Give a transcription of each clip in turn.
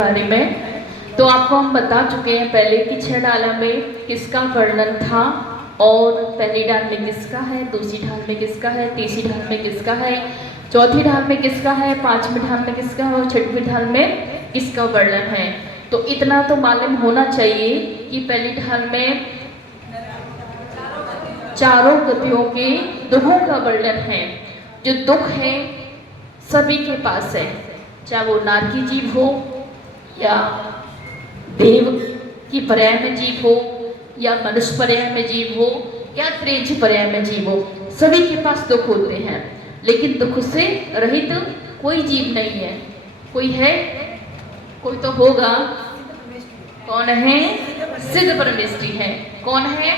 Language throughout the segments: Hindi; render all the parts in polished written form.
बारे में तो आपको हम बता चुके हैं पहले कि 6 ढाल में किसका वर्णन था और पहली ढाल में किसका है, दूसरी ढाल में किसका है, तीसरी ढाल में किसका है, चौथी ढाल में किसका है, पांचवी ढाल में किसका है और छठवीं ढाल में किसका वर्णन है। तो इतना तो मालूम होना चाहिए कि पहली ढाल में चारों गतियों के दुखों का वर्णन है। जो दुख है सभी के पास है, चाहे वो नारकी जीव हो या देव की पर्याय में जीव हो या मनुष्य पर्याय में जीव हो या त्रेंच पर्याय में जीव हो, सभी के पास दुख होते हैं। लेकिन दुख से रहित कोई जीव नहीं है। कोई है? कोई तो होगा। कौन है? सिद्ध परमेष्टि है। कौन है?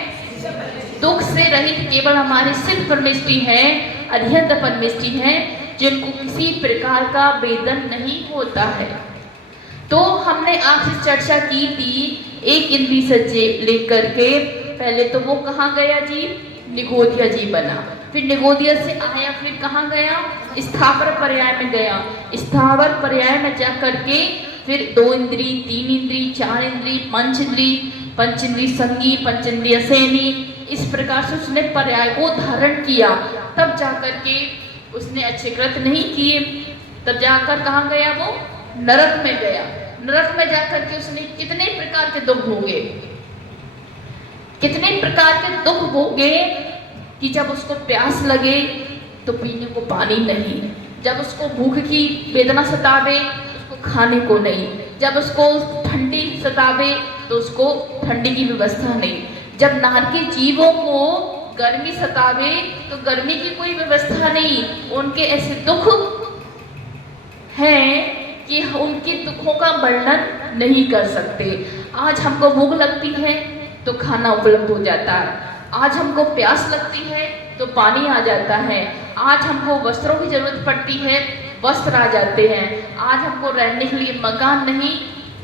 दुख से रहित केवल हमारे सिद्ध परमेष्टि है, अध्यंत परमेष्टि है, जिनको किसी प्रकार का वेदन नहीं होता है। तो हमने आपसे चर्चा की थी एक इंद्री से लेकर के, पहले तो वो कहाँ गया जी? निगोदिया जी बना, फिर निगोदिया से आया, फिर कहाँ गया? स्थावर पर्याय में गया। स्थावर पर्याय में जा करके फिर 2 इंद्री, 3 इंद्री, 4 इंद्री, पंच इंद्री संगी, पंच इंद्रिय सेनी, इस प्रकार से उसने पर्याय को धारण किया। तब जाकर के उसने अच्छे कृत नहीं किए, तब जाकर कहाँ गया? वो नरक में गया। नरक में जाकर के उसने कितने प्रकार के दुख भोगे, कितने प्रकार के दुख भोगे कि जब उसको प्यास लगे तो पीने को पानी नहीं, जब उसको भूख की वेदना सतावे उसको खाने को नहीं, जब उसको ठंडी सतावे तो उसको ठंडी की व्यवस्था नहीं, जब नहर के जीवों को गर्मी सतावे तो गर्मी की कोई व्यवस्था नहीं। उनके ऐसे दुख हैं कि उनके दुखों का वर्णन नहीं कर सकते। आज हमको भूख लगती है तो खाना उपलब्ध हो जाता है, आज हमको प्यास लगती है तो पानी आ जाता है, आज हमको वस्त्रों की जरूरत पड़ती है, वस्त्र आ जाते हैं, आज हमको रहने के लिए मकान नहीं,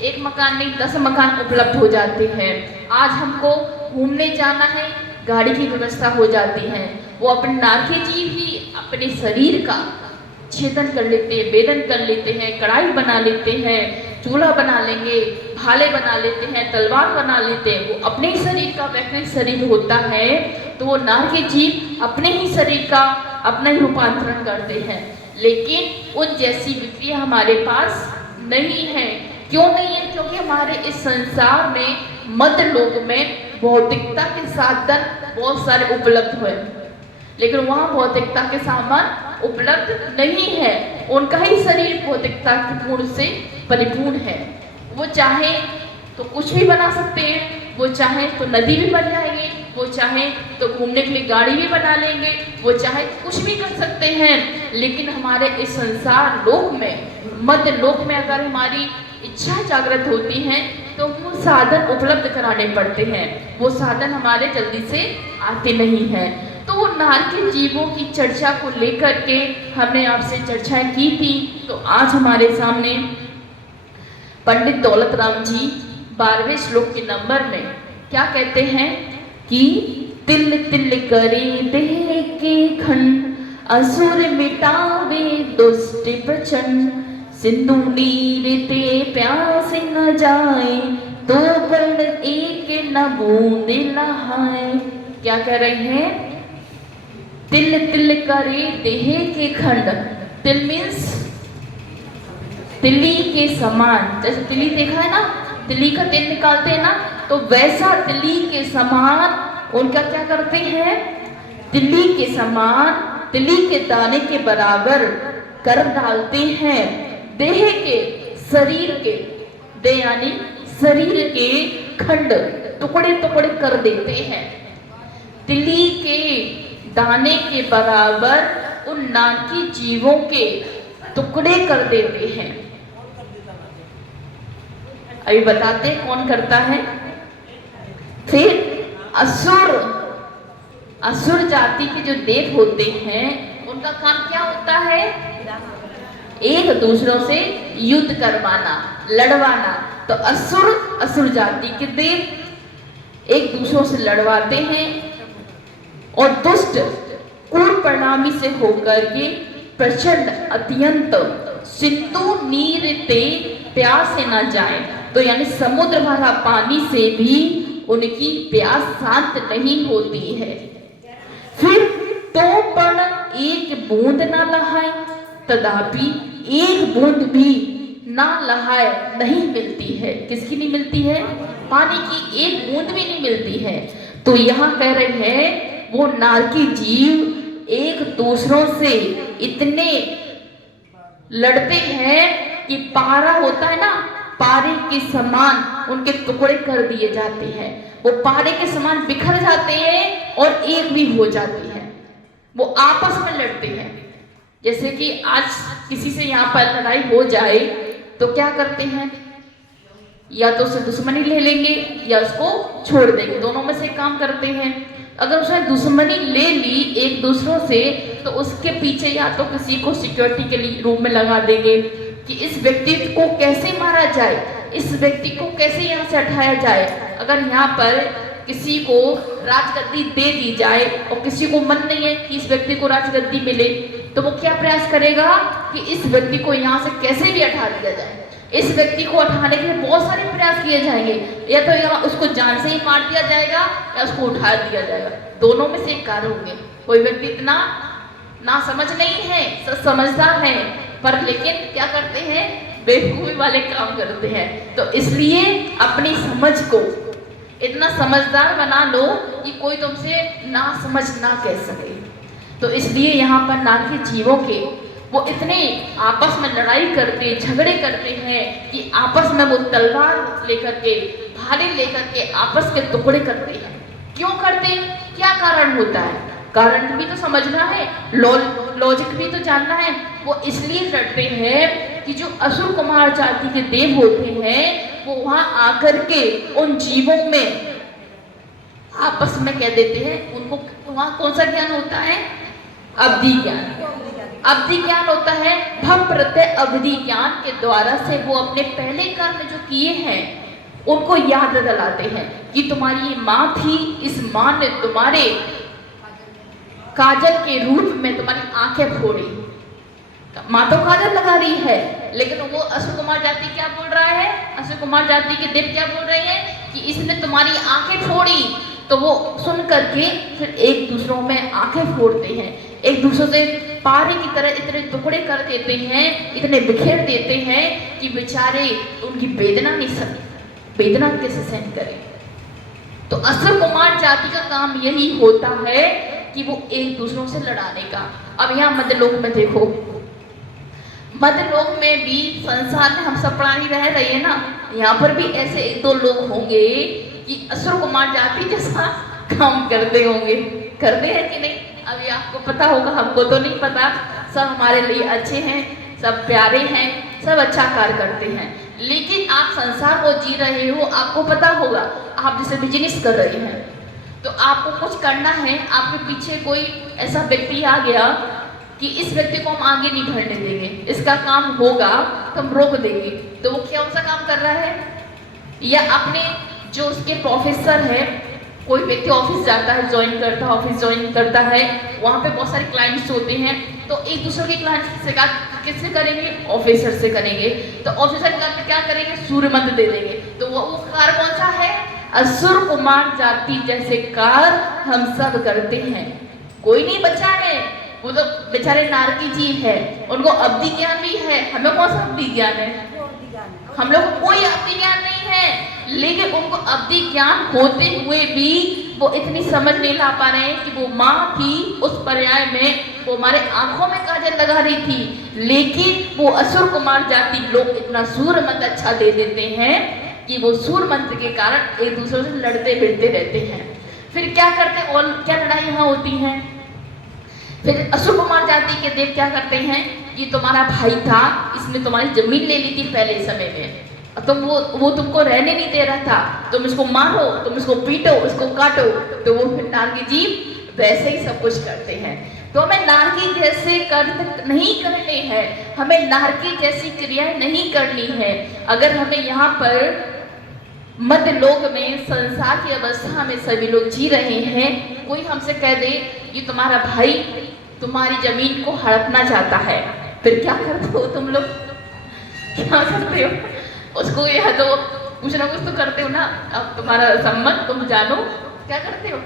एक मकान नहीं 10 मकान उपलब्ध हो जाते हैं, आज हमको घूमने जाना है, गाड़ी की व्यवस्था हो जाती है। वो अपने नारकी जीव ही अपने शरीर का छेदन कर लेते हैं, वेदन कर लेते हैं, कढ़ाई बना लेते हैं, चूल्हा बना लेंगे, भाले बना लेते हैं, तलवार बना लेते हैं। वो अपने ही शरीर का वैकृत शरीर होता है तो वो नारकी जीव अपने ही शरीर का अपना ही रूपांतरण करते हैं। लेकिन उन जैसी विक्रिया हमारे पास नहीं है। क्यों नहीं है? क्योंकि हमारे इस संसार में मध्य लोक में भौतिकता के साधन बहुत सारे उपलब्ध हुए, लेकिन वहाँ भौतिकता के सामान उपलब्ध नहीं है। उनका ही शरीर भौतिकता के पूर्ण से परिपूर्ण है। वो चाहे तो कुछ भी बना सकते हैं, वो चाहे तो नदी भी बन जाएंगे, वो चाहे तो घूमने के लिए गाड़ी भी बना लेंगे, वो चाहे तो कुछ भी कर सकते हैं। लेकिन हमारे इस संसार लोक में, मध्य लोक में अगर हमारी इच्छा जागृत होती है तो वो साधन उपलब्ध कराने पड़ते हैं। वो साधन हमारे जल्दी से आते नहीं हैं। तो नारकी जीवों की चर्चा को लेकर के हमने आपसे चर्चाएं की थी। तो आज हमारे सामने पंडित दौलत राम जी 12वें श्लोक के नंबर में क्या कहते हैं कि तिल तिल करे देह के खंड, असुर मिटावे दुष्ट प्रचंड, सिंधु नीर ते प्यास न जाए, तो बल एक न बूंद नहाए। क्या कह रहे हैं? तिल तिल करे देह के खंड। तिल मीन्स तिली के समान, जैसे तिली देखा है ना, तिली का तेल निकालते हैं ना, तो वैसा तिली के समान उनका क्या करते हैं? तिली के समान, तिली के दाने के बराबर कर डालते हैं देह के, शरीर के, देह यानी शरीर के खंड, टुकड़े टुकड़े कर देते हैं। तिली के दाने के बराबर उन नारकी जीवों के टुकड़े कर देते हैं। अभी बताते कौन करता है। फिर असुर जाति के जो देव होते हैं उनका काम क्या होता है? एक दूसरों से युद्ध करवाना, लड़वाना। तो असुर जाति के देव एक दूसरों से लड़वाते हैं और दुष्ट क्रूर परिणामी से होकर के प्रचंड अत्यंत सिंधु नीर ते प्यास से ना जाए। तो यानी समुद्र भरा पानी से भी उनकी प्यास शांत नहीं होती है। फिर तो पण एक बूंद ना लहाए, तथापि एक बूंद भी ना लहाए नहीं मिलती है। किसकी नहीं मिलती है? पानी की एक बूंद भी नहीं मिलती है। तो यहाँ कह रहे हैं वो नारकी जीव एक दूसरों से इतने लड़ते हैं कि पारा होता है ना, पारे के समान उनके टुकड़े कर दिए जाते हैं। वो पारे के समान बिखर जाते हैं और एक भी हो जाती है। वो आपस में लड़ते हैं। जैसे कि आज किसी से यहाँ पर लड़ाई हो जाए तो क्या करते हैं? या तो उसे दुश्मनी ले लेंगे या उसको छोड़ देंगे, दोनों में से काम करते हैं। अगर उसने दुश्मनी ले ली एक दूसरों से तो उसके पीछे या तो किसी को सिक्योरिटी के लिए रूम में लगा देंगे कि इस व्यक्ति को कैसे मारा जाए, इस व्यक्ति को कैसे यहाँ से हटाया जाए। अगर यहाँ पर किसी को राजगद्दी दे दी जाए और किसी को मन नहीं है कि इस व्यक्ति को राजगद्दी मिले, तो वो क्या प्रयास करेगा कि इस व्यक्ति को यहाँ से कैसे भी हटा दिया जाए। इस व्यक्ति को हटाने के लिए बहुत सारे प्रयास किए जाएंगे, या तो यहाँ उसको जान से ही मार दिया जाएगा या उसको उठा दिया जाएगा। दोनों में से एक कार्य होंगे। कोई व्यक्ति इतना ना समझ नहीं है, समझदार है, पर लेकिन क्या करते हैं? बेवकूफी वाले काम करते हैं। तो इसलिए अपनी समझ को इतना समझदार बना लो कि कोई तुमसे ना समझ ना कह सके। तो इसलिए यहाँ पर नारकी जीवों के वो इतने आपस में लड़ाई करते, झगड़े करते हैं कि आपस में वो तलवार लेकर के, भाले लेकर के आपस के टुकड़े करते हैं। क्यों करते? क्या कारण होता है? कारण भी तो समझना है, लॉजिक भी तो जानना है। वो इसलिए लड़ते हैं कि जो असुर कुमार जाति के देव होते हैं वो वहां आकर के उन जीवों में आपस में कह देते हैं। उनको वहां कौन सा ज्ञान होता है? अवधि ज्ञान। अवधि ज्ञान होता है। भव प्रत्यय अवधि ज्ञान के द्वारा से वो अपने पहले कर्म जो किए हैं उनको याद दिलाते हैं कि तुम्हारी माँ थी, इस माँ ने तुम्हारे काजल के रूप में तुम्हारी आंखें फोड़ी। माँ तो काजल लगा रही है, लेकिन वो असुर कुमार जाति क्या बोल रहा है? असुर कुमार जाति के देव क्या बोल रहे हैं कि इसने तुम्हारी आंखें फोड़ी। तो वो सुन करके फिर एक दूसरों में आंखें फोड़ते हैं, एक दूसरे से पारे की तरह इतने टुकड़े कर देते हैं, इतने बिखेर देते हैं कि बेचारे उनकी वेदना नहीं सकते, वेदना कैसे सहन करें। तो असुर कुमार जाति का काम यही होता है कि वो एक दूसरों से लड़ाने का। अब यहाँ मध्यलोक में देखो, मध्यलोक में भी संसार में हम सब प्राणी रह रहे हैं ना, यहाँ पर भी ऐसे एक दो लोग होंगे कि असुर कुमार जाति जैसा काम करते होंगे। करते हैं कि नहीं? अभी आपको पता होगा, हमको तो नहीं पता। सब हमारे लिए अच्छे हैं, सब प्यारे हैं, सब अच्छा कार्य करते हैं। लेकिन आप संसार को जी रहे हो, आपको पता होगा। आप जैसे बिजनेस कर रहे हैं तो आपको कुछ करना है, आपके पीछे कोई ऐसा व्यक्ति आ गया कि इस व्यक्ति को हम आगे नहीं बढ़ने देंगे, इसका काम होगा तो हम रोक देंगे। तो वो कौन सा काम कर रहा है? या अपने जो उसके प्रोफेसर है, कोई व्यक्ति ऑफिस जाता है, ऑफिस ज्वाइन करता है, वहाँ पे बहुत सारे क्लाइंट्स होते हैं, तो एक दूसरे के क्लाइंट्स से किससे करेंगे? ऑफिसर से करेंगे। तो ऑफिसर क्या करेंगे? सूर्य मंत्र दे देंगे। तो वो कार्य कौन सा है? असुर कुमार जाति जैसे कार्य हम सब करते हैं। कोई नहीं बचा है, वो तो बेचारे नारकी जीव है, उनको अवधि ज्ञान भी है। हमें कौन सा अवधि ज्ञान है? हम लोग को कोई अवधि ज्ञान नहीं है। लेकिन उनको अवधि ज्ञान होते हुए भी वो इतनी समझ नहीं ला पा रहे हैं कि वो माँ थी, उस पर्याय में वो हमारे आंखों में काजल लगा रही थी। लेकिन वो असुर कुमार जाति लोग इतना सूर्य मंत्र अच्छा दे देते हैं कि वो सूर्य मंत्र के कारण एक दूसरे से लड़ते भिड़ते रहते हैं। फिर क्या करते हैं? और क्या लड़ाई यहाँ होती है? फिर असुर कुमार जाति के देव क्या करते हैं? ये तुम्हारा भाई था, इसने तुम्हारी जमीन ले ली थी पहले समय में, तुम वो तुमको रहने नहीं दे रहा था, तुम इसको मारो, तुम इसको पीटो, इसको काटो। तो वो फिर नारकी जीव वैसे ही सब कुछ करते हैं। तो हमें नारकी जैसे कर्म नहीं करने हैं, हमें नारकी जैसी क्रियाएं नहीं करनी है। अगर हमें यहाँ पर मध्य लोक में संसार की अवस्था में सभी लोग जी रहे हैं, कोई हमसे कह दे ये तुम्हारा भाई तुम्हारी जमीन को हड़पना चाहता है, फिर क्या करते हो तुम लोग? क्या करते हो? उसको यह तो कुछ ना कुछ तो करते हो ना, अब तुम्हारा सम्मत, तुम जानो क्या करते हो।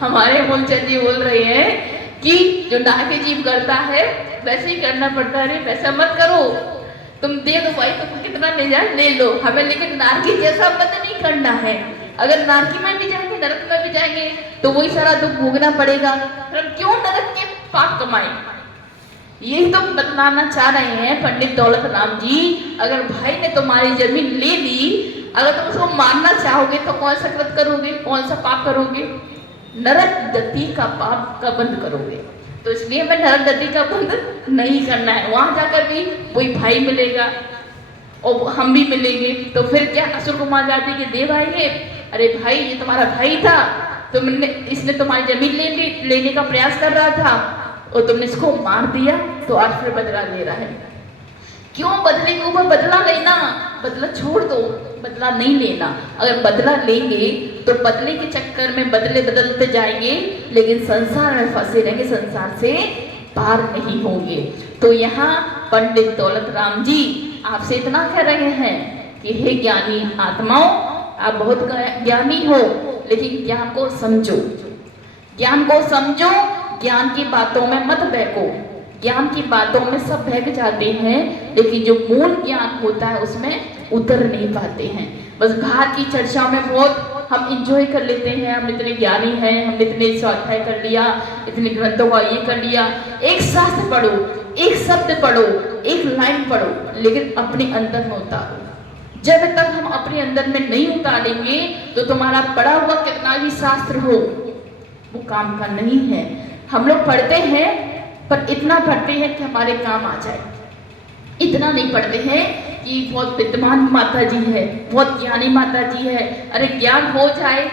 हमारे मूलचंद जी बोल रहे हैं कि जो नाके जीव करता है वैसे ही करना पड़ता है। वैसा मत करो, तुम दे दो भाई, तुम कितना ले जाए ले लो हमें, लेकिन नारकी जैसा मत नहीं करना है। अगर नारकी में भी जाएंगे, नरक में भी जाएंगे तो वही सारा दुख भोगना पड़ेगा। हम क्यों नरक के पाप कमाएं? यही तो बतलाना चाह रहे हैं पंडित दौलत राम जी। अगर भाई ने तुम्हारी जमीन ले ली, अगर तुम उसको मारना चाहोगे तो कौन सा कृत करोगे, कौन सा पाप करोगे? नरक गति का पाप का बंद करोगे। तो इसलिए हमें नरक गति का बंद नहीं करना है। वहां जाकर भी वही भाई मिलेगा और हम भी मिलेंगे, तो फिर क्या असुर कुमार जाति के देव आएंगे, अरे भाई ये तुम्हारा भाई था, तुमने इसने तुम्हारी जमीन लेने का प्रयास कर रहा था और तुमने इसको मार दिया, तो आज फिर बदला ले रहा है। क्यों बदले के ऊपर बदला लेना? बदला छोड़ दो, बदला नहीं लेना। अगर बदला लेंगे तो बदले के चक्कर में बदले बदलते जाएंगे, लेकिन संसार में फंसे रहेंगे, संसार से पार नहीं होंगे। तो यहाँ पंडित दौलत राम जी आपसे इतना कह रहे हैं कि हे ज्ञानी आत्माओं, आप बहुत ज्ञानी हो, लेकिन ज्ञान को समझो, ज्ञान को समझो, ज्ञान की बातों में मत बहको। ज्ञान की बातों में सब बहक जाते हैं, लेकिन जो मूल ज्ञान होता है उसमें उतर नहीं पाते हैं। बस बाहर की चर्चा में बहुत हम इंजॉय कर लेते हैं, हम इतने ज्ञानी हैं, हमने इतने स्वाध्याय कर लिया, इतने ग्रंथों का ये कर लिया। एक शास्त्र पढ़ो, एक शब्द पढ़ो, एक लाइन पढ़ो, लेकिन अपने अंदर में उतारो। जब तक हम अपने अंदर में नहीं उतारेंगे तो तुम्हारा पढ़ा हुआ कितना भी शास्त्र हो वो काम का नहीं है। हम लोग पढ़ते हैं पर इतना पढ़ते हैं कि हमारे काम आ जाए, इतना नहीं पढ़ते हैं कि बहुत विद्वान माता जी है, बहुत ज्ञानी माता जी है, अरे ज्ञान हो जाए।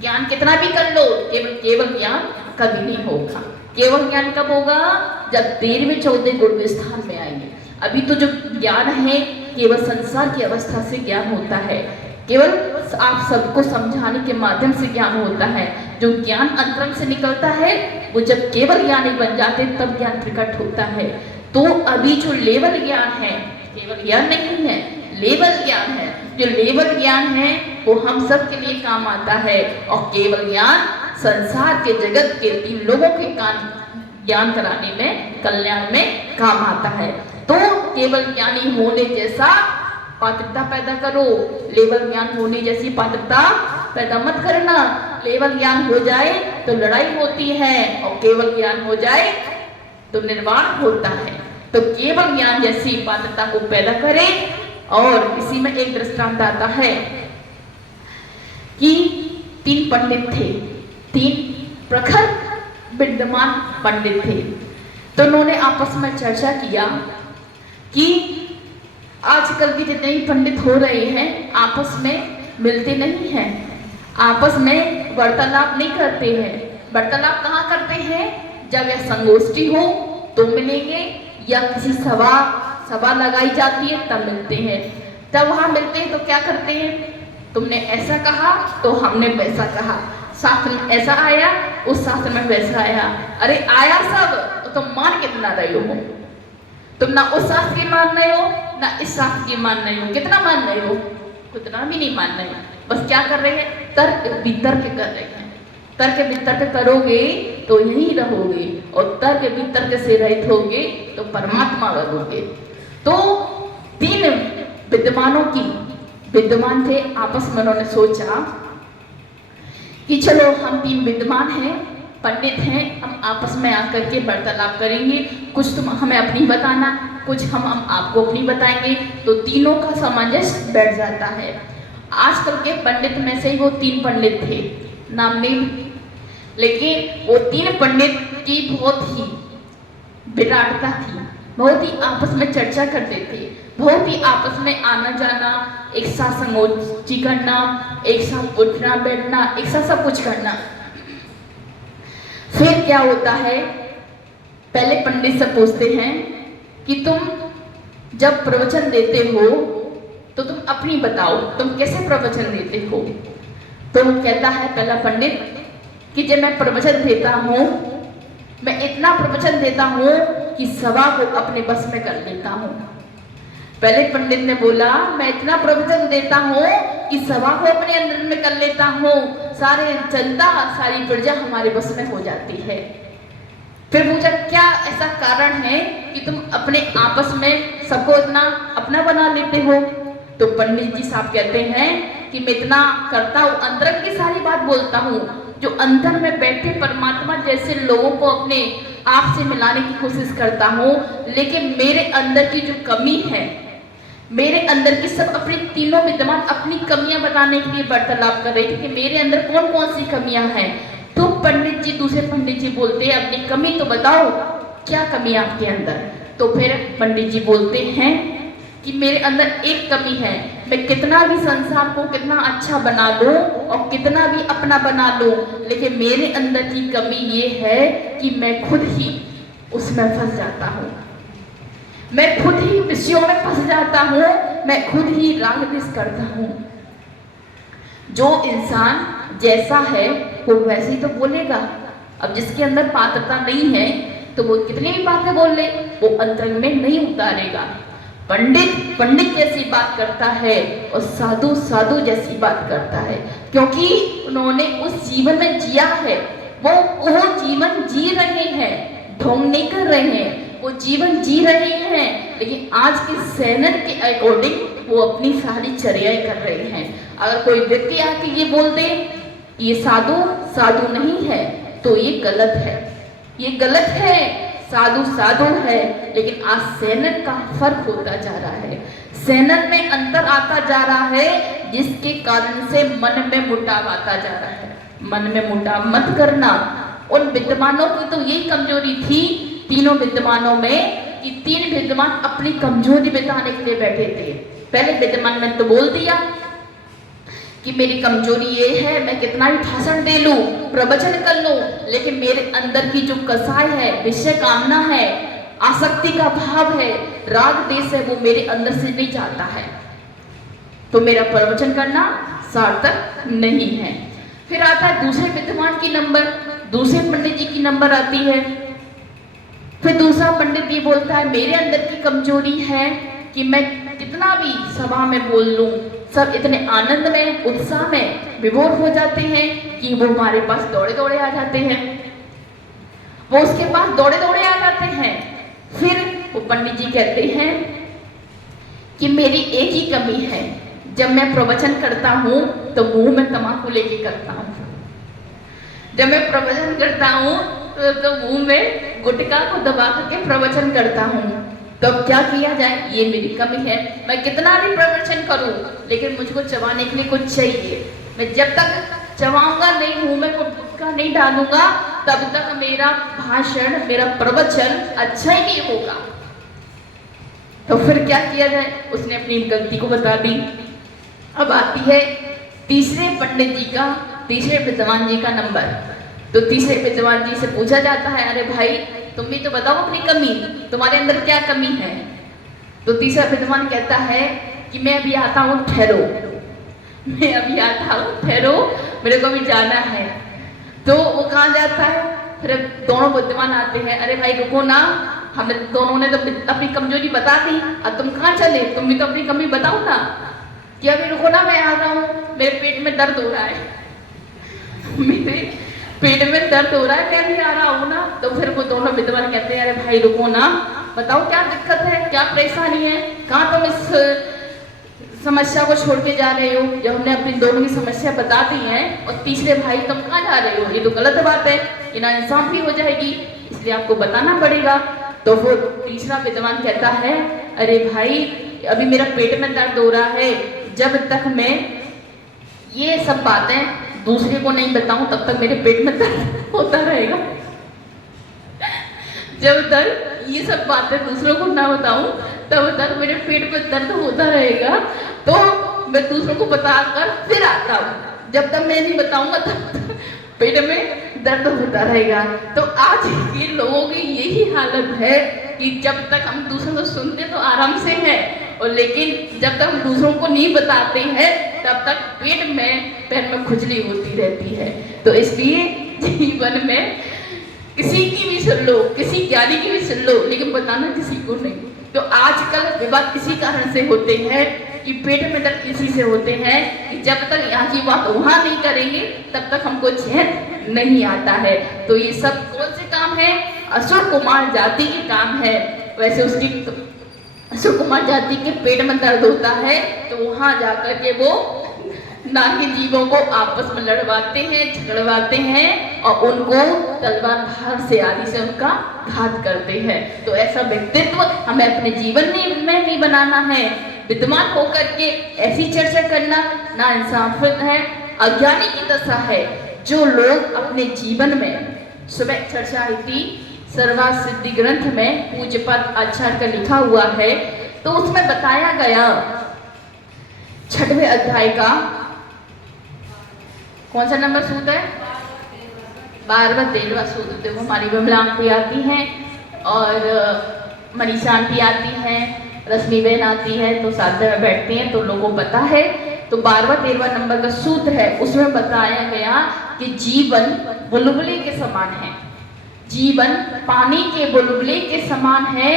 ज्ञान कितना भी कर लो, केवल ज्ञान कभी नहीं होगा। केवल ज्ञान कब होगा? जब 13वें 14वें गुण स्थान में आएंगे। अभी तो जो ज्ञान है केवल संसार की अवस्था से ज्ञान होता है, केवल आप सबको समझाने के माध्यम से ज्ञान होता है। जो ज्ञान अंतरंग से निकलता है वो जब केवल ज्ञानी बन जाते तब ज्ञान प्रकट होता है। तो अभी जो लेवल ज्ञान है, केवल ज्ञान नहीं है, लेवल ज्ञान है। जो लेवल ज्ञान है वो हम सब के लिए काम आता है, और केवल ज्ञान संसार के जगत के 3 लोगों के ज्ञान कराने में, कल्याण में काम आता है। तो केवल ज्ञानी होने जैसा पात्रता पैदा करो, लेवल ज्ञान होने जैसी पात्रता पैदा मत करना। लेवल ज्ञान हो जाए तो लड़ाई होती है, और केवल ज्ञान हो जाए तो निर्वाण होता है। तो केवल ज्ञान जैसी पात्रता को पैदा करें। और इसी में एक दृष्टांत आता है कि 3 पंडित थे, 3 प्रखर विद्वान पंडित थे। तो उन्होंने आपस में चर्चा किया कि आजकल के जितने भी पंडित हो रहे हैं आपस में मिलते नहीं हैं, आपस में वार्तालाप नहीं करते हैं। वार्तालाप कहाँ करते हैं? जब यह संगोष्ठी हो तो मिलेंगे, या किसी सभा लगाई जाती है तब मिलते हैं। तब वहाँ मिलते हैं तो क्या करते हैं? तुमने ऐसा कहा तो हमने वैसा कहा, शास्त्र में ऐसा आया, उस शास्त्र में वैसा आया। अरे आया सब तो तुम मान कितना रहे हो? तुम ना उस शास्त्र की मान रहे हो ना इस शास्त्र की मान रहे हो। कितना मान रहे हो? उतना भी नहीं मान रहे हो। बस क्या कर रहे हैं? तर्क वितर्क कर रहे हैं। तर्क वितर्क करोगे तो यहीं रहोगे, और तर्क वितर्क से रहित होगे तो परमात्मा बनोगे। तो 3 विद्वान थे, आपस में उन्होंने सोचा कि चलो हम 3 विद्वान हैं, पंडित हैं, हम आपस में आकर के वार्तालाप करेंगे। कुछ तुम हमें अपनी बताना, कुछ हम आपको अपनी बताएंगे, तो तीनों का सामंजस्य बैठ जाता है। आजकल के पंडित में से ही वो 3 पंडित थे, नाम नहीं, लेकिन वो 3 पंडित की बहुत ही विराटता थी, बहुत ही आपस में चर्चा करते थे, बहुत ही आपस में आना जाना, एक साथ संगोष्ठी करना, एक साथ उठना बैठना, एक साथ सब कुछ करना। फिर क्या होता है? पहले पंडित से पूछते हैं कि तुम जब प्रवचन देते हो तो तुम अपनी बताओ, तुम कैसे प्रवचन देते हो? तो कहता है पहला पंडित कि जब मैं प्रवचन देता हूँ, मैं इतना प्रवचन देता हूँ कि सभा को अपने बस में कर लेता हूँ। पहले पंडित ने बोला मैं इतना प्रवचन देता हूँ कि सभा को अपने अंदर में कर लेता हूँ, सारे जनता सारी प्रजा हमारे बस में हो जाती है। फिर पूछा क्या ऐसा कारण है कि तुम अपने आपस में सबको इतना अपना बना लेते हो? तो पंडित जी साहब कहते हैं कि मैं इतना करता हूँ, अंतरंग की सारी बात बोलता हूँ, जो अंदर में बैठे परमात्मा जैसे लोगों को अपने आप से मिलाने की कोशिश करता हूँ, लेकिन मेरे अंदर की जो कमी है, मेरे अंदर की सब अपने तीनों विद्यमान अपनी कमियां बताने के लिए वार्तालाप कर रही थी कि मेरे अंदर कौन कौन सी कमियां हैं। तो पंडित जी, दूसरे पंडित जी बोलते हैं अपनी कमी तो बताओ, क्या कमी है आपके अंदर? तो फिर पंडित जी बोलते हैं कि मेरे अंदर एक कमी है, मैं कितना भी संसार को कितना अच्छा बना लूं और कितना भी अपना बना लूं, लेकिन मेरे अंदर की कमी ये है कि मैं खुद ही उसमें फंस जाता हूँ, मैं खुद ही विषयों में फंस जाता हूँ, मैं खुद ही राग द्वेष करता हूँ। जो इंसान जैसा है वो वैसे ही तो बोलेगा। अब जिसके अंदर पात्रता नहीं है तो वो कितनी भी बातें बोल ले, वो अंतरंग में नहीं उतारेगा। पंडित पंडित जैसी बात करता है और साधु साधु जैसी बात करता है, क्योंकि उन्होंने उस जीवन में जिया है, वो जीवन जी रहे हैं, ढोंग नहीं कर रहे हैं, वो जीवन जी रहे हैं, लेकिन आज के सैनन के अकॉर्डिंग वो अपनी सारी चर्याएं कर रहे हैं। अगर कोई व्यक्ति आके ये बोल दे ये साधु साधु नहीं है तो ये गलत है, ये गलत है, साधु साधु है। लेकिन आज सैनन का फर्क होता जा रहा है, सैनन में अंतर आता जा रहा है, जिसके कारण से मन में मुटाव आता जा रहा है। मन में मुटाव मत करना। उन विद्वानों की तो यही कमजोरी थी तीनों विद्वानों में कि तीन विद्वान अपनी कमजोरी बताने के लिए बैठे थे। पहले विद्वान ने तो बोल दिया कि मेरी कमजोरी ये है, मैं कितना भी भाषण दे लूं, प्रवचन कर लूं, लेकिन मेरे अंदर की जो कसाय है, विषय कामना है, आसक्ति का भाव है, राग द्वेष है, वो मेरे अंदर से नहीं जाता है, तो मेरा प्रवचन करना सार्थक नहीं है। फिर आता है दूसरे विद्वान की नंबर, दूसरे पंडित जी की नंबर आती है। फिर दूसरा पंडित ये बोलता है मेरे अंदर की कमजोरी है कि मैं कितना भी सभा में बोल लूं, सब इतने आनंद में उत्साह में विभोर हो जाते हैं कि वो हमारे पास दौड़े दौड़े आ जाते हैं, वो उसके पास दौड़े दौड़े आ जाते हैं। फिर वो पंडित जी कहते हैं कि मेरी एक ही कमी है, जब मैं प्रवचन करता हूँ तो मुंह में तम्बाकू लेके करता हूँ, जब मैं प्रवचन करता हूँ तो मुंह में गुटखा को दबा करके प्रवचन करता हूँ। तो अब क्या किया जाए, ये मेरी कमी है, मैं कितना भी प्रवचन करूं लेकिन मुझको चबाने के लिए कुछ चाहिए, मैं जब तक चबाऊंगा नहीं, मुंह में गुटखा नहीं डालूंगा, तब तक मेरा भाषण, मेरा प्रवचन अच्छा ही नहीं होगा। तो फिर क्या किया जाए, उसने अपनी गलती को बता दी। अब आती है तीसरे पंडित जी का, तीसरे विद्वान जी का नंबर। तो तीसरे विद्वान जी से पूछा जाता है अरे भाई तुम भी तो बताओ अपनी कमी, तुम्हारे अंदर क्या कमी है? तो तीसरा विद्वान कहता है कि मैं अभी आता हूँ, ठहरो, मैं अभी आता हूँ, ठहरो, मेरे को भी जाना है। तो वो कहाँ जाता है? फिर दोनों विद्वान आते हैं, अरे भाई रुको ना, हमने दोनों ने तो अपनी कमजोरी बता दी, अब तुम कहाँ चले, तुम भी तो अपनी कमी बताओ ना। कि अभी रुको ना, मैं आ रहा हूँ, मेरे पेट में दर्द हो रहा है, मेरे पेट में दर्द हो रहा है, मैं भी आ रहा हूँ ना। तो फिर वो दोनों विद्वान कहते हैं अरे भाई रुको ना, बताओ क्या दिक्कत है, क्या परेशानी है, कहाँ तुम इस समस्या को छोड़ के जा रहे हो? जब हमने अपनी दोनों की समस्या बता दी है और तीसरे भाई तुम कहाँ जा रहे हो, ये तो गलत बात है, ये नाइंसाफी हो जाएगी, इसलिए आपको बताना पड़ेगा। तो वो तीसरा विद्वान कहता है अरे भाई अभी मेरा पेट में दर्द हो रहा है, जब तक मैं ये सब बातें दूसरे को नहीं बताऊं तब तक मेरे पेट में दर्द होता रहेगा, जब तक ये सब बातें दूसरों को ना बताऊं तब तक मेरे पेट में दर्द होता रहेगा। तो मैं दूसरों को बताकर फिर आता हूँ, जब तक मैं नहीं बताऊंगा तब तक पेट में दर्द होता रहेगा। तो आज के लोगों की यही हालत है कि जब तक हम दूसरों को सुनते तो आराम से है, और लेकिन जब तक हम दूसरों को नहीं बताते हैं तब तक पेट में पैर में खुजली होती रहती है। तो इसलिए जीवन में किसी की भी सुन लो, किसी ज्ञानी की भी सुन लो, लेकिन बताना किसी को नहीं। तो आजकल विवाद इसी कारण से होते हैं कि पेट में दर्द इसी से होते हैं कि जब तक यहाँ की बात वहाँ नहीं करेंगे तब तक हमको चैन नहीं आता है। तो ये सब कौन से काम है? असुर कुमार जाति के काम है। वैसे उसकी असुर कुमार जाति के पेट में दर्द होता है तो वहाँ जाकर के वो नागी जीवों को आपस में लड़वाते हैं, झगड़वाते हैं और उनको तलवार धार से आदि से उनका घात करते हैं। तो ऐसा व्यक्तित्व हमें अपने जीवन में नहीं बनाना है। विद्वान होकर के ऐसी चर्चा करना ना इंसाफ है, अज्ञानी की दशा है। जो लोग अपने जीवन में, सुबह चर्चा आई थी सर्वार्थ सिद्धि ग्रंथ में पूज्यपाद आचार्य का लिखा हुआ है, तो उसमें बताया गया 6वें अध्याय का कौन सा नंबर सूत्र है? 12वां 13वां सूत्र। देखो हमारी विमला आंटी आती हैं और मनीषा आंटी आती हैं, रश्मि बहन आती है, तो साथ में बैठती हैं तो लोगों को पता है। तो 12वां 13वां नंबर का सूत्र है, उसमें बताया गया कि जीवन बुलबुले के समान है, जीवन पानी के बुलबुले के समान है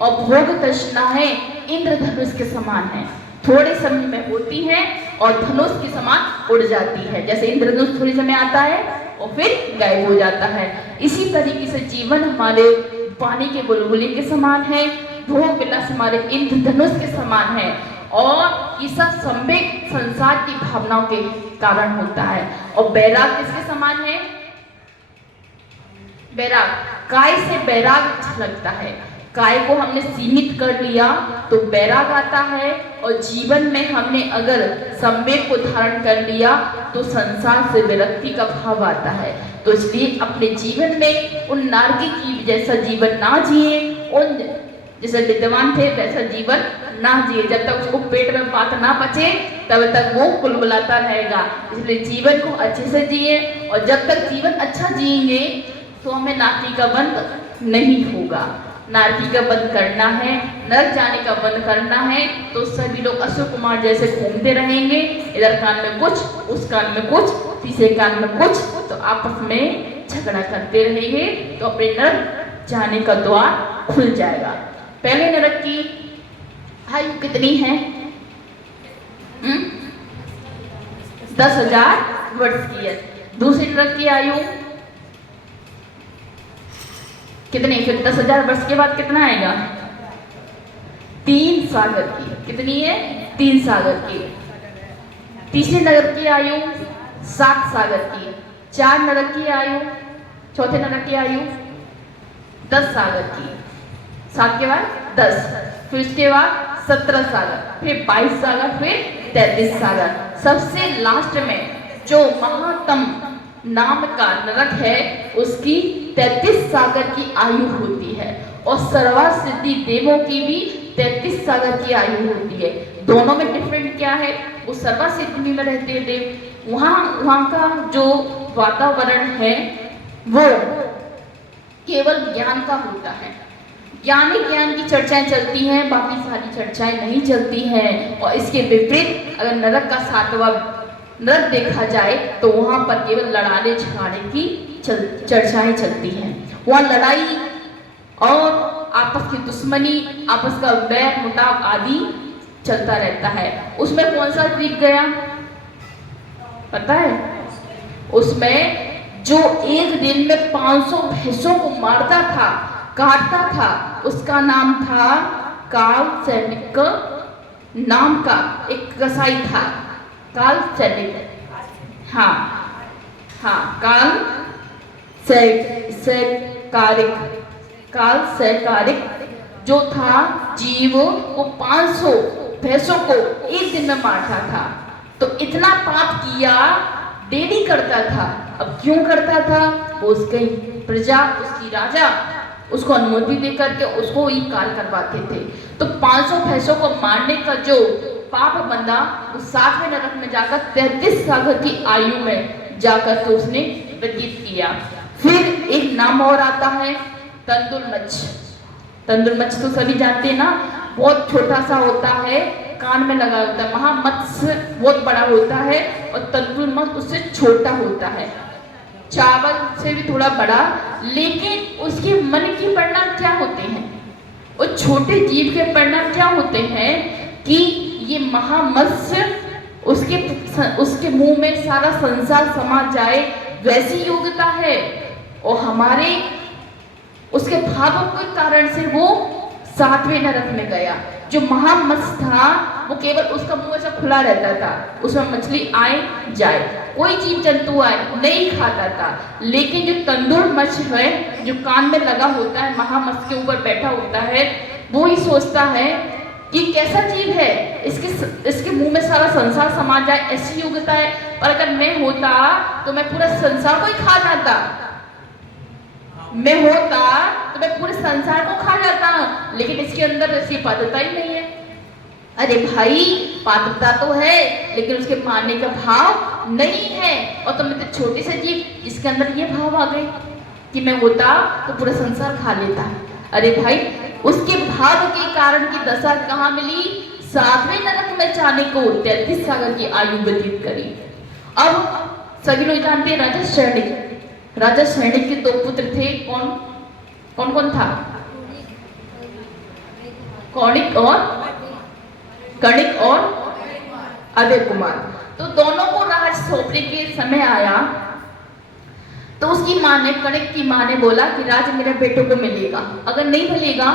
और भोग तृष्णाएं इंद्रधनुष के समान है। थोड़े समय में होती है और धनुष के समान उड़ जाती है। जैसे इंद्रधनुष थोड़े समय आता है और फिर गायब हो जाता है, इसी तरीके से जीवन हमारे पानी के बुलबुले के समान है, भोग विलास हमारे इंद्रधनुष के समान है और ये सब संवेग संसार की भावनाओं के कारण होता है। और बैराग किसके समान है? बैराग, काय से बैराग झलकता है। काय को हमने सीमित कर लिया तो बैराग आता है और जीवन में हमने अगर संवेग को धारण कर लिया तो संसार से विरक्ति का भाव आता है। तो इसलिए अपने जीवन में उन नारकी की जैसा जीवन ना जिए, उन जैसे विद्वान थे वैसा जीवन ना जिए। जब तक उसको पेट में बात ना पचे तब तक वो कुलबुलाता रहेगा। इसलिए जीवन को अच्छे से जिए और जब तक जीवन अच्छा जिएंगे तो हमें नारकी का बंध नहीं होगा। नारकी का बंद करना है, नरक जाने का बंद करना है, तो सभी लोग असुर कुमार जैसे घूमते रहेंगे, इधर कान में कुछ, उस कान में कुछ, तीसरे कान में कुछ, तो आपस में झगड़ा करते रहेंगे तो अपने नरक जाने का द्वार खुल जाएगा। पहले नरक की आयु कितनी है? 10,000 वर्ष की है। दूसरी नरक की आयु कितनी? फिर 10,000 वर्ष के बाद कितना आएगा? 3 सागर की। कितनी है? 3 सागर की। तीसरे नरक की आयु 7 सागर की। 4 नरक की आयु, चौथे नरक की आयु 10 सागर की। 7 के बाद 10, फिर उसके बाद 17 सागर, फिर 22 सागर, फिर 33 सागर। सबसे लास्ट में जो महातम नाम का नरक है उसकी 33 सागर की आयु होती है और सर्वार्थ सिद्धि देवों की भी 33 सागर की आयु होती है। दोनों में डिफरेंट क्या है? वो सर्वार्थ सिद्धि में रहते हैं देव, वहाँ का जो वातावरण है वो केवल ज्ञान का होता है। ज्ञान की चर्चाएं चलती हैं, बाकी सारी चर्चाएं नहीं चलती हैं। और इसके विपरीत अगर नरक का 7वां नरक देखा जाए तो वहां पर केवल लड़ाने झगड़े की चर्चाएं चलती हैं। वहां लड़ाई और आपस की दुश्मनी, आपस का बैर मुटाव आदि चलता रहता है। उसमें कौन सा द्वीप गया पता है? उसमें जो एक दिन में 500 भैंसों को मारता था, काटता था, उसका नाम था काल सैनिक नाम का एक कसाई था। काल सैनिक, काल सैकारिक जो था जीव, वो 500 भैंसों को एक दिन में मारता था। तो इतना पाप किया, डेली करता था। अब क्यों करता था? वो उसकी प्रजा, उसकी राजा उसको अनुमति दे करके उसको ही काल करवाते थे। तो 500 भैंसों को मारने का जो पाप बंदा उस 7वें नरक में जाकर 33 सागर की आयु में जाकर के उसने व्यतीत किया। फिर एक नाम और आता है तंदुलमच्छ। तंदुलमच्छ तो सभी जानते हैं ना, बहुत छोटा सा होता है, कान में लगा होता है। महामत्स्य बहुत बड़ा होता है और तंदुलमच्छ उससे छोटा होता है। चावल से भी थोड़ा बड़ा, लेकिन उसके मन के परिणाम क्या होते हैं? उस छोटे जीव के परिणाम क्या होते हैं कि ये महामत्स्य उसके मुंह में सारा संसार समा जाए, वैसी योग्यता है। और हमारे उसके भावों के कारण से वो 7वें नरक में गया। जो महामत्स्य था वो केवल उसका मुंह ऐसा खुला रहता था, उसमें मछली आए जाए, कोई जीव जंतु आए नहीं खाता था। लेकिन जो तंदुर मत्स्य है, जो कान में लगा होता है, महामत्स्य के ऊपर बैठा होता है, वो ही सोचता है कि कैसा जीव है, इसके मुंह में सारा संसार समा जाए, ऐसी योग्यता है। पर अगर मैं होता तो मैं पूरा संसार को ही खा जाता, मैं होता तो मैं पूरे संसार को खा जाता, लेकिन इसके अंदर ऐसी पात्रता ही नहीं है। अरे भाई, पात्रता तो है लेकिन उसके मानने का भाव नहीं है। और तुम इतने छोटे से जीव जिसके अंदर ये भाव आ गए कि मैं होता तो पूरा संसार खा लेता। अरे भाई, उसके भाव के कारण की दशा कहाँ मिली? 7वें नरक में जाने को 33 साल की आयु व्यतीत करी। अब सभी लोग जानते हैं राजा शैणिक। राजा शैणिक के 2 पुत्र थे। कौन कौन था? कणिक और अभय कुमार। तो दोनों को राज सौंपने के समय आया तो उसकी माँ ने, कणिक की माँ ने बोला कि राज मेरे बेटों को मिलेगा, अगर नहीं मिलेगा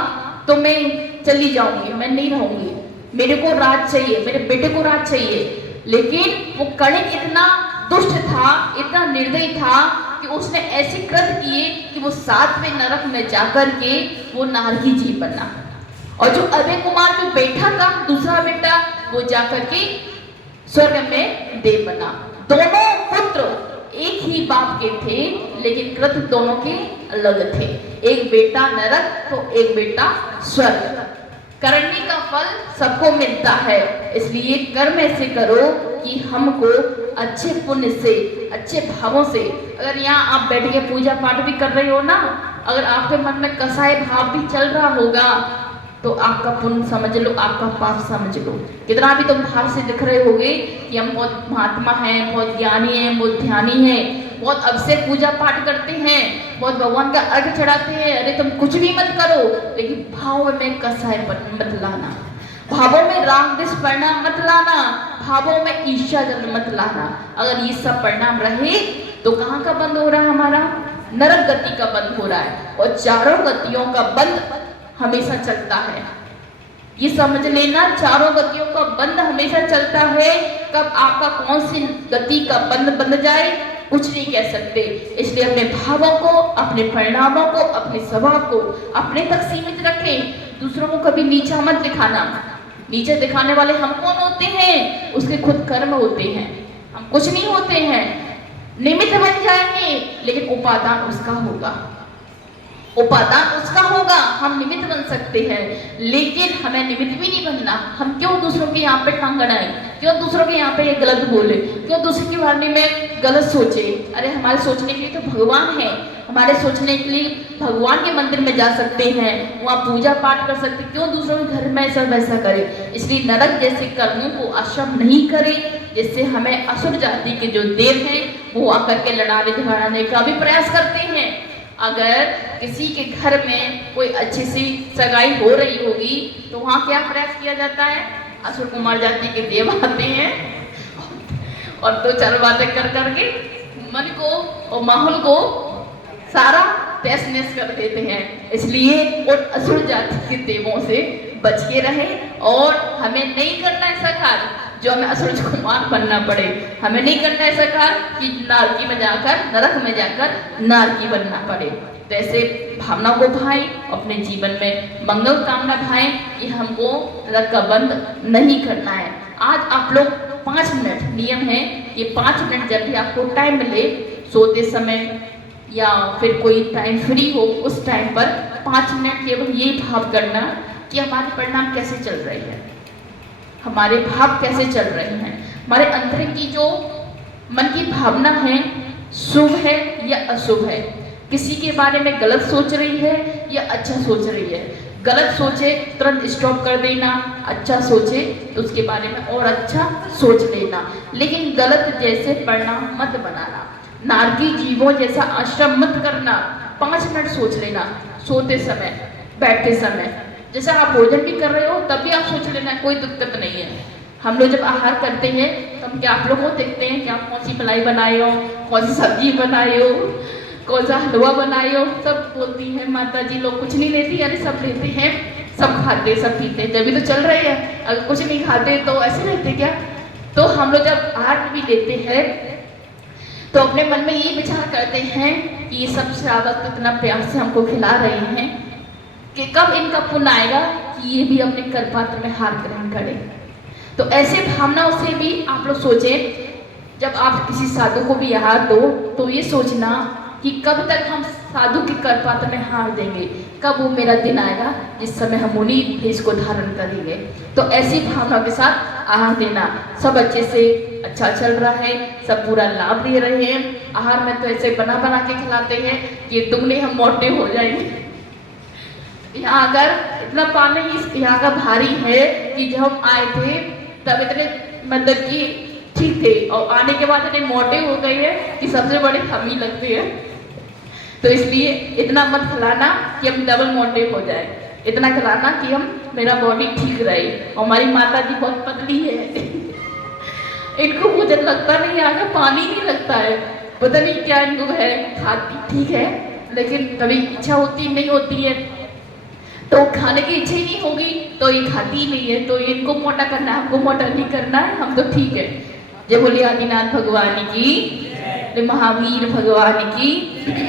तो मैं चली जाऊंगी, मैं नहीं रहूंगी, मेरे को राज चाहिए, मेरे बेटे को राज चाहिए। लेकिन वो कणिक इतना दुष्ट था, इतना निर्दयी था कि उसने ऐसे कृत्य किए कि वो 7वें नरक में जाकर के वो नारकी जीव बना। और जो अभय कुमार जो बेटा था, दूसरा बेटा, वो जाकर के स्वर्ग में देव बना। दोनों पुत्र एक ही बाप के थे, लेकिन कृत्य दोनों के अलग थे। एक बेटा नरक तो एक बेटा स्वर्ग। करने का फल सबको मिलता है, इसलिए कर्म ऐसे करो कि हमको अच्छे पुण्य से, अच्छे भावों से। अगर यहाँ आप बैठ के पूजा पाठ भी कर रहे हो ना, अगर आपके मन में कसाई भाव भी चल रहा होगा तो आपका पुण्य समझ लो, आपका पाप समझ लो। कितना भी तुम भाव से दिख रहे होगे कि हम बहुत महात्मा हैं, बहुत ज्ञानी हैं, बहुत ध्यानी हैं, बहुत अब से पूजा पाठ करते हैं, बहुत भगवान का अर्घ चढ़ाते हैं, अरे तुम कुछ भी मत करो, लेकिन भाव में कसाईपन मत लाना, भावों में राग द्वेष परिणाम मत लाना, भावों में ईर्ष्या जल मत लाना। अगर ये सब परिणाम रहे तो कहाँ का बंद हो रहा है? हमारा नरक गति का बंद हो रहा है। और चारों गतियों का बंद हमेशा चलता है, ये समझ लेना, चारों गतियों का बंद हमेशा चलता है। कब आपका कौन सी गति का बंद बंद जाए कुछ नहीं कह सकते। इसलिए अपने भावों को, अपने परिणामों को, अपने स्वभाव को अपने तक सीमित रखें। दूसरों को कभी नीचा मत दिखाना। नीचे दिखाने वाले हम कौन होते हैं? उसके खुद कर्म होते हैं, हम कुछ नहीं होते हैं। निमित्त बन जाएंगे लेकिन उपादान उसका होगा, उपादान उसका होगा। हम निमित्त बन सकते हैं लेकिन हमें निमित्त भी नहीं बनना। हम क्यों दूसरों के यहाँ पे टांग अड़ाएं? क्यों दूसरों के यहाँ पे ये गलत बोले? क्यों दूसरे के बारे में गलत सोचे? अरे हमारे सोचने के लिए तो भगवान है, हमारे सोचने के लिए भगवान के मंदिर में जा सकते हैं, वहाँ पूजा पाठ कर सकते। क्यों दूसरों के घर में ऐसा वैसा करे? इसलिए नरक जैसे कर्मों को आश्रम नहीं करे, जिससे हमें असुर जाति के जो देव हैं वो आकर के लड़ाने झगड़ाने का भी प्रयास करते हैं। अगर किसी के घर में कोई अच्छी सी सगाई हो रही होगी तो वहाँ क्या प्रयास किया जाता है? असुर कुमार जाति के देव आते हैं और 2-4 बातें कर करके मन को और माहौल को सारा तहस नहस कर देते हैं। इसलिए उन असुर जाति के देवों से बच के रहे और हमें नहीं करना ऐसा कार्य जो हमें असुर कुमार बनना पड़े। हमें नहीं करना ऐसा कार्य कि नारकी में जाकर, नरक में जाकर नारकी बनना पड़े। तो ऐसे भावना को भाएं, अपने जीवन में मंगल कामना भाएं कि हमको नरक का बंद नहीं करना है। आज आप लोग 5 मिनट, नियम है ये 5 मिनट जब भी आपको टाइम मिले, सोते समय या फिर कोई टाइम फ्री हो, उस टाइम पर 5 मिनट केवल ये भाव करना कि हमारे परिणाम कैसे चल रहे हैं, हमारे भाव कैसे चल रहे हैं, हमारे अंतर की जो मन की भावना है शुभ है या अशुभ है, किसी के बारे में गलत सोच रही है या अच्छा सोच रही है। गलत सोचे तुरंत स्टॉप कर देना, अच्छा सोचे तो उसके बारे में और अच्छा सोच लेना, लेकिन गलत जैसे परिणाम मत बनाना। नारकी जीवों जैसा आश्रम मत करना। 5 मिनट सोच लेना, सोते समय, बैठते समय, जैसे आप भोजन भी कर रहे हो तब भी आप सोच लेना, कोई दिक्कत नहीं है। हम लोग जब आहार करते हैं तो हम क्या आप लोगों को देखते हैं कि आप कौन सी मलाई बनाए हो, कौन सी सब्जी बनाए हो, कौन सा हलवा बनाए हो, सब बोलती हैं माता जी लोग कुछ नहीं लेती, अरे सब लेते हैं, सब खाते सब पीते हैं, जब भी तो चल रहे हैं। अगर कुछ नहीं खाते तो ऐसे रहते क्या? तो हम लोग जब आहार भी लेते हैं तो अपने मन में ये विचार करते हैं कि ये सब श्रावक इतना प्यार से हमको खिला रहे हैं कि कब इनका पुण्य आएगा कि ये भी अपने करपात्र में हार ग्रहण करें। तो ऐसे भावनाओं से भी आप लोग सोचें, जब आप किसी साधु को भी आहार दो तो ये सोचना कि कब तक हम साधु के करपात्र में हार देंगे, कब वो मेरा दिन आएगा जिस समय हम उन्हीं भेष को धारण करेंगे। तो ऐसी भावना के साथ आहार देना। सब अच्छे से अच्छा चल रहा है, सब पूरा लाभ ले रहे हैं। आहार में तो ऐसे बना बना के खिलाते हैं कि दुगने हम मोटे हो जाएंगे। यहाँ अगर इतना पानी यहाँ का भारी है कि जब हम आए थे तब इतने मतलब कि ठीक थे, और आने के बाद इतने मोटे हो गए हैं कि सबसे बड़े हम ही लगते हैं। तो इसलिए इतना मत खिलाना कि हम डबल मोटे हो जाए, इतना खिलाना कि हम मेरा बॉडी ठीक रहे। और हमारी माता जी बहुत पतली है इनको भोजन लगता नहीं, आगे पानी नहीं लगता है, पता नहीं क्या इनको है, खाती ठीक है लेकिन कभी इच्छा होती नहीं होती है, तो खाने की इच्छा ही नहीं होगी तो ये खाती ही नहीं है। तो इनको मोटा करना है, हमको मोटा नहीं करना है, हम तो ठीक है। जय बोले आदिनाथ भगवान की, महावीर भगवान की।